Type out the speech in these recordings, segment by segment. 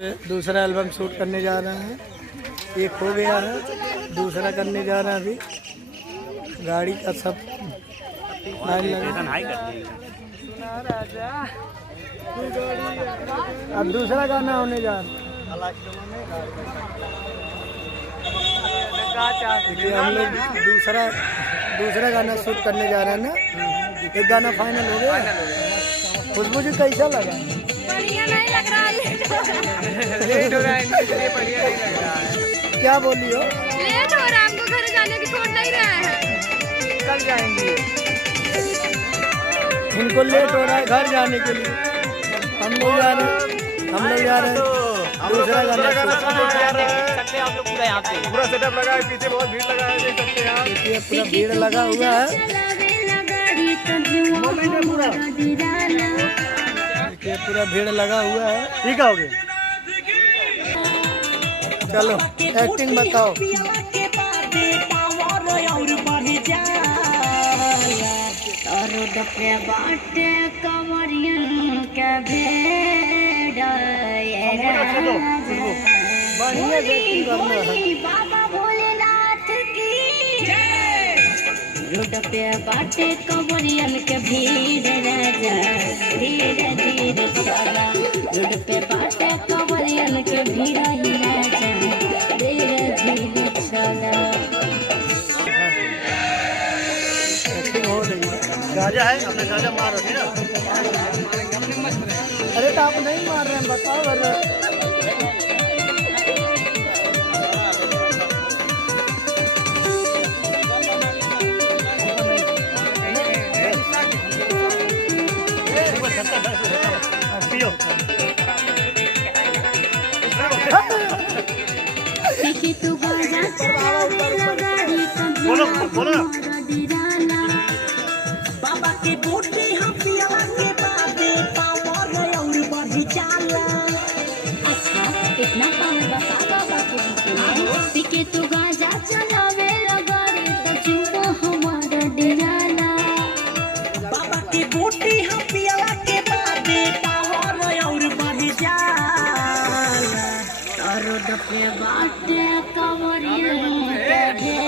दूसरा album shoot करने जा रहे हैं। एक हो गया है, दूसरा करने जा रहे हैं। अभी गाड़ी का सब लाइन लगा। अब दूसरा गाना होने जा रहा है। हम लोग दूसरा गाना शूट करने जा रहे हैं ना। एक गाना फाइनल हो गया। खुशबू जी कैसा लगा? बढ़िया नहीं लग रहा है। लेट हो रहा है, इसलिए बढ़िया नहीं लग रहा है। क्या बोली हो? लेट हो रहा है, हमको घर जाने की छोड़ नहीं रहा है। कल जाएंगे। इनको लेट हो रहा है घर जाने के लिए। हम लोग जा रहे हैं। दूसरा गाना आप लोग पूरा यहाँ पे पूरा सेटअप लगा है, पीछे बहुत भीड़ लगा है, देख सकते हैं आप। पूरा भीड़ लगा हुआ है। पूरा भीड़ लगा हुआ है। ठीक हो गया। चलो एक्टिंग बताओ। बढ़िया एक्टिंग करना है। रोड पे बाटे कमरियन के भीड़ राजा धीरे धीरे चला। रोड पे बाटे कमरियन के भीड़ राजा धीरे धीरे चला। गाजा है, अपने गाजा मार रहे ना। अरे तो आप नहीं मार रहे हैं, बताओ। बोलो बाबा के बूटी हम पियला के बादे पावर और बढ़ी जाला। अच्छा कितना पावर बता बाबा के बूटी पीके तू गाजा चलावे लगारे तो जीवा हमारा डिराला। बाबा के बूटी हम पियला के बादे पावर और बढ़ी जाला। रोड पे बाटे कमरिया के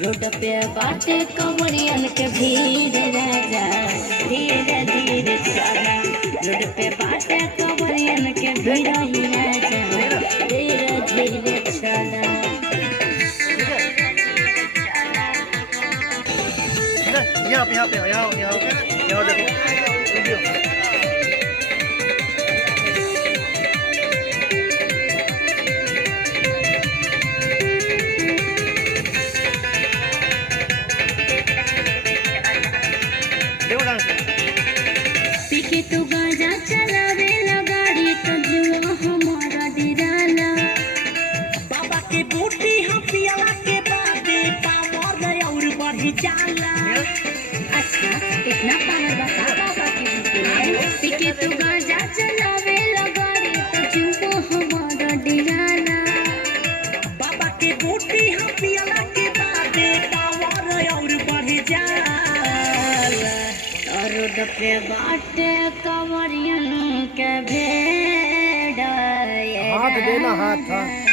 रोड पे बाटे कमरियन के भीड़ राजा धीरे धीरे चला। रोड पे बाटे कमरियन के भीड़ राजा धीरे धीरे चला। यहाँ पे पीके तू गाजा चलावे गाड़ी तो जुआ हमारा डिराला। बाबा के बूटी हम पियला के बादे पावर और बढ़ी जाला। अच्छा कितना पावर बता बाबा के बूटी पीके तू गाजा चलावे गाड़ी तो जुआ हमारा डिराला। बाबा के बूटी हम पियला के बादे पावर और बढ़ी जाला। रोड पे बाटे कमरियन के भीड़ हाथ देना, हाथ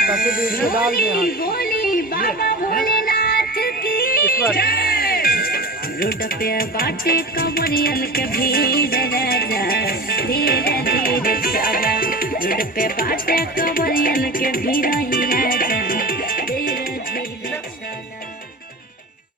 ताकि वीडियो डाल दे। बोली बाबा भोलेनाथ की जय। रोड पे बाटे कमरियन के भीड़ राजा धीरे धीरे चला। रोड पे बाटे कमरियन के भीड़